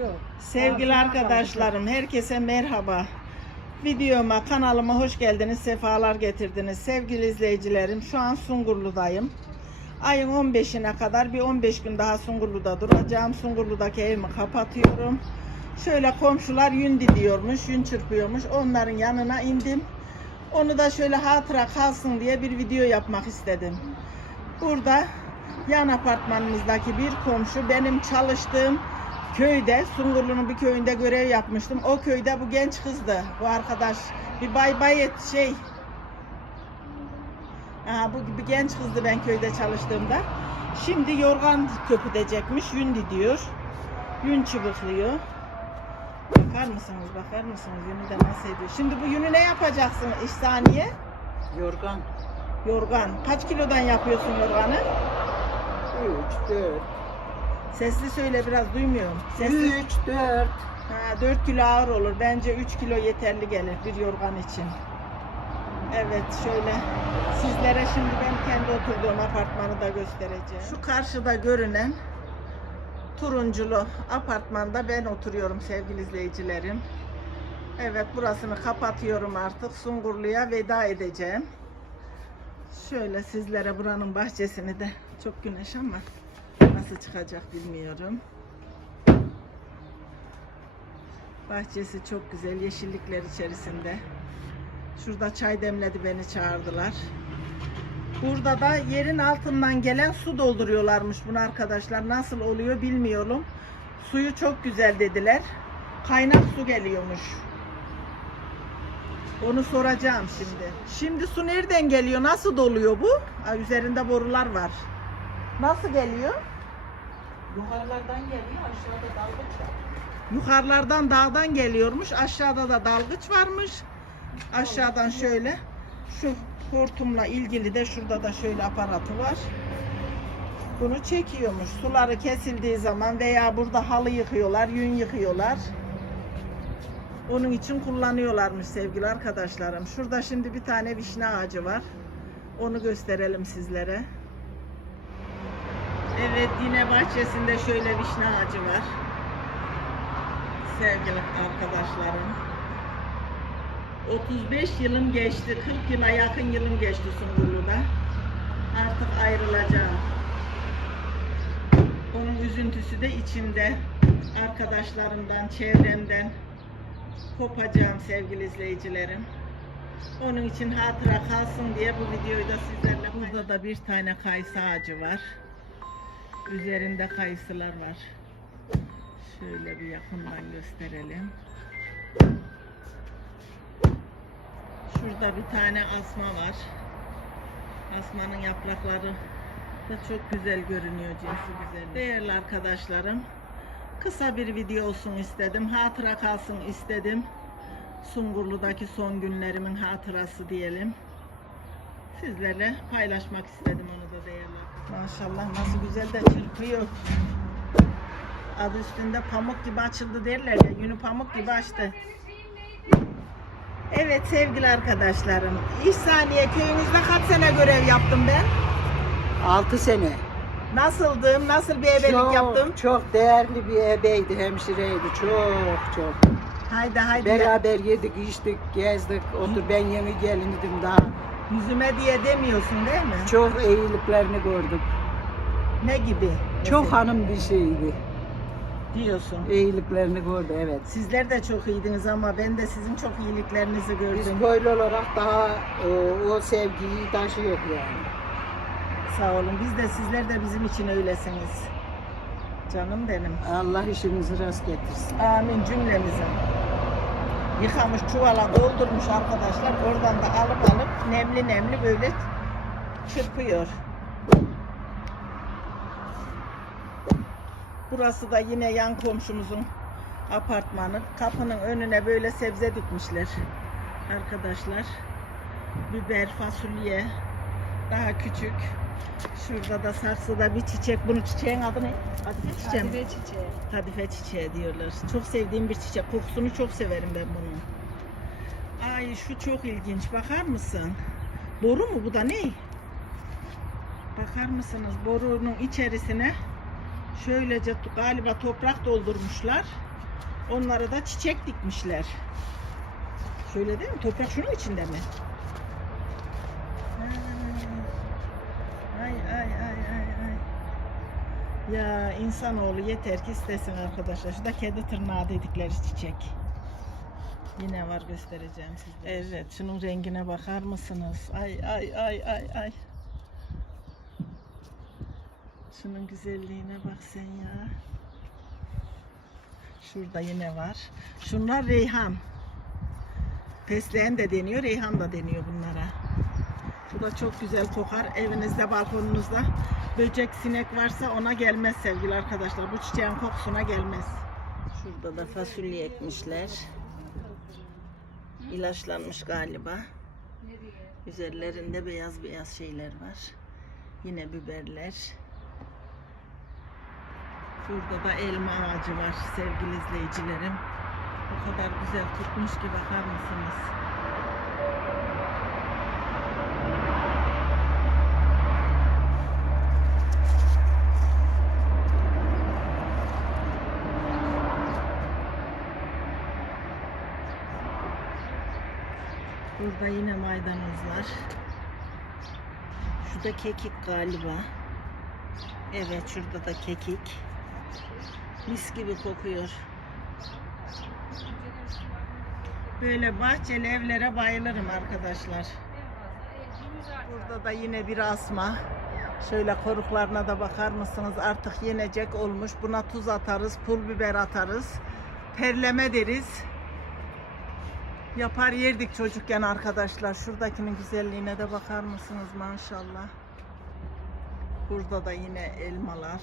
Yok. Sevgili arkadaşlarım, herkese merhaba. Videoma, kanalıma hoş geldiniz, sefalar getirdiniz. Sevgili izleyicilerim, şu an Sungurlu'dayım. Ayın 15'ine kadar bir 15 gün daha Sungurlu'da duracağım. Sungurlu'daki evimi kapatıyorum. Şöyle komşular yün diyormuş, yün çırpıyormuş. Onların yanına indim. Onu da şöyle hatıra kalsın diye bir video yapmak istedim. Burada yan apartmanımızdaki bir komşu benim çalıştığım köyde, Sungurlu'nun bir köyünde görev yapmıştım. O köyde bu genç kızdı. Bu arkadaş bir bay bay et şey. Aha, bu bir genç kızdı ben köyde çalıştığımda. Şimdi yorgan köpütecekmiş, yün diyor. Yün çubukluyor. Bakar mısınız, bakar mısınız yünü de nasıl ediyor. Şimdi bu yünü ne yapacaksın İhsaniye? Yorgan. Yorgan. Kaç kilodan yapıyorsun yorganı? 3, 4. Sesli söyle biraz duymuyorum. Sesli. 3, 4. Ha, 4 kilo ağır olur. Bence 3 kilo yeterli gelir bir yorgan için. Evet şöyle sizlere şimdi ben kendi oturduğum apartmanı da göstereceğim. Şu karşıda görünen turunculu apartmanda ben oturuyorum sevgili izleyicilerim. Evet burasını kapatıyorum artık. Sungurlu'ya veda edeceğim. Şöyle sizlere buranın bahçesini de çok güneş ama nasıl çıkacak bilmiyorum. Bahçesi çok güzel, yeşillikler içerisinde. Şurada çay demledi beni çağırdılar. Burada da yerin altından gelen su dolduruyorlarmış bunu arkadaşlar. Nasıl oluyor bilmiyorum. Suyu çok güzel dediler. Kaynak su geliyormuş. Onu soracağım şimdi. Şimdi su nereden geliyor? Nasıl doluyor bu? Ha, üzerinde borular var. Nasıl geliyor? Yukarılardan geliyor aşağıda dalgıç var. Yukarılardan dağdan geliyormuş. Aşağıda da dalgıç varmış. Aşağıdan şöyle şu hortumla ilgili de şurada da şöyle aparatı var. Bunu çekiyormuş. Suları kesildiği zaman veya burada halı yıkıyorlar, yün yıkıyorlar. Onun için kullanıyorlarmış sevgili arkadaşlarım. Şurada şimdi bir tane vişne ağacı var. Onu gösterelim sizlere. Evet yine bahçesinde şöyle vişne ağacı var sevgili arkadaşlarım. 35 yılım geçti, 40 yıla yakın yılım geçti Sungurlu'da. Artık ayrılacağım. Onun üzüntüsü de içimde. Arkadaşlarımdan, çevremden kopacağım sevgili izleyicilerim. Onun için hatıra kalsın diye bu videoyu da sizlerle Burada da bir tane kayısı ağacı var. Üzerinde kayısılar var. Şöyle bir yakından gösterelim. Şurada bir tane asma var. Asmanın yaprakları da çok güzel görünüyor cinsi güzel. Değerli arkadaşlarım, kısa bir video olsun istedim. Hatıra kalsın istedim. Sungurlu'daki son günlerimin hatırası diyelim. Sizlerle paylaşmak istedim onu. Maşallah nasıl güzel de çırpıyor. Adı üstünde pamuk gibi açıldı derler ya. Yünü pamuk gibi açtı. Evet sevgili arkadaşlarım. İhsaniye köyünüzde kaç sene görev yaptım ben? 6 sene. Nasıldım? Nasıl bir ebelik çok, yaptım? Çok değerli bir ebeydi, hemşireydi. Çok çok. Haydi haydi. Beraber yedik, içtik, gezdik. Otur ben yeni gelindim daha. Yüzüme diye demiyorsun değil mi? Çok iyiliklerini gördüm. Ne gibi? Çok Mesela hanım bir şeydi. diyorsun. İyiliklerini gördü evet. Sizler de çok iyiydiniz ama ben de sizin çok iyiliklerinizi Biz gördüm. köylü olarak daha e, o sevgiyi taşıyor yani. Sağ olun. Biz de sizler de bizim için öylesiniz. Canım benim. Allah işinizi rast getirsin. Amin cümlemize. Yıkamış çuvala doldurmuş arkadaşlar. Oradan da alıp alıp nemli nemli böyle çırpıyor. Burası da yine yan komşumuzun apartmanı. Kapının önüne böyle sebze dikmişler. Arkadaşlar. Biber, fasulye. Daha küçük. Şurada da saksıda bir çiçek. Bunun çiçeğin adı ne? Kadife çiçeği mi? Kadife çiçeği. Kadife çiçeği diyorlar. Çok sevdiğim bir çiçek. Kokusunu çok severim ben bunun. Ay şu çok ilginç. Bakar mısın? Boru mu bu da ne? Bakar mısınız? Borunun içerisine Şöylece galiba toprak doldurmuşlar. Onlara da çiçek dikmişler. Şöyle değil mi? Toprak şunun içinde mi? Ha. Ay ay ay ay ay. Ya insanoğlu yeter ki istesin arkadaşlar. Şu da kedi tırnağı dedikleri çiçek. Yine var göstereceğim size. Evet şunun rengine bakar mısınız? Ay ay ay ay ay. Şunun güzelliğine bak sen ya. Şurada yine var. Şunlar reyhan. Fesleğen de deniyor, reyhan da deniyor bunlara. Bu da çok güzel kokar. Evinizde, balkonunuzda böcek, sinek varsa ona gelmez sevgili arkadaşlar. Bu çiçeğin kokusuna gelmez. Şurada da fasulye ekmişler. İlaçlanmış galiba. Üzerlerinde beyaz beyaz şeyler var. Yine biberler. Burada da elma ağacı var sevgili izleyicilerim. O kadar güzel tutmuş ki bakar mısınız? Burada yine maydanoz var. Şurada kekik galiba. Evet şurada da kekik. Mis gibi kokuyor. Böyle bahçeli evlere bayılırım arkadaşlar. Burada da yine bir asma. Şöyle koruklarına da bakar mısınız? Artık yenecek olmuş. Buna tuz atarız, pul biber atarız. Terleme deriz. Yapar yerdik çocukken arkadaşlar. Şuradakinin güzelliğine de bakar mısınız maşallah. Burada da yine elmalar.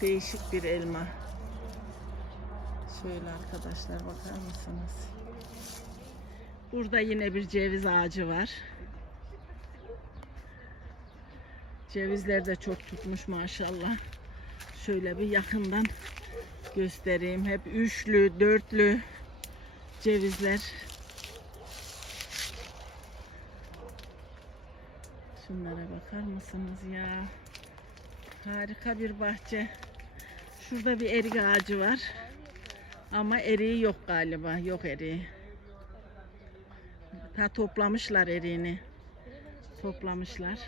Değişik bir elma. Şöyle arkadaşlar bakar mısınız? Burada yine bir ceviz ağacı var. Cevizler de çok tutmuş maşallah. Şöyle bir yakından göstereyim. Hep üçlü, dörtlü cevizler. Şunlara bakar mısınız ya? Harika bir bahçe. Şurada bir erik ağacı var. Ama eriği yok galiba. Yok eriği. Ta toplamışlar eriğini. Toplamışlar.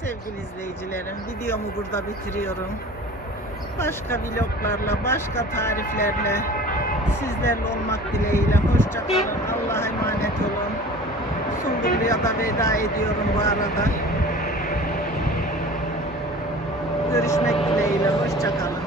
Sevgili izleyicilerim, videomu burada bitiriyorum. Başka vloglarla, başka tariflerle sizlerle olmak dileğiyle. Hoşça kalın. Allah'a emanet olun. Sungurlu'ya da veda ediyorum bu arada. Görüşmek dileğiyle. Hoşça kalın.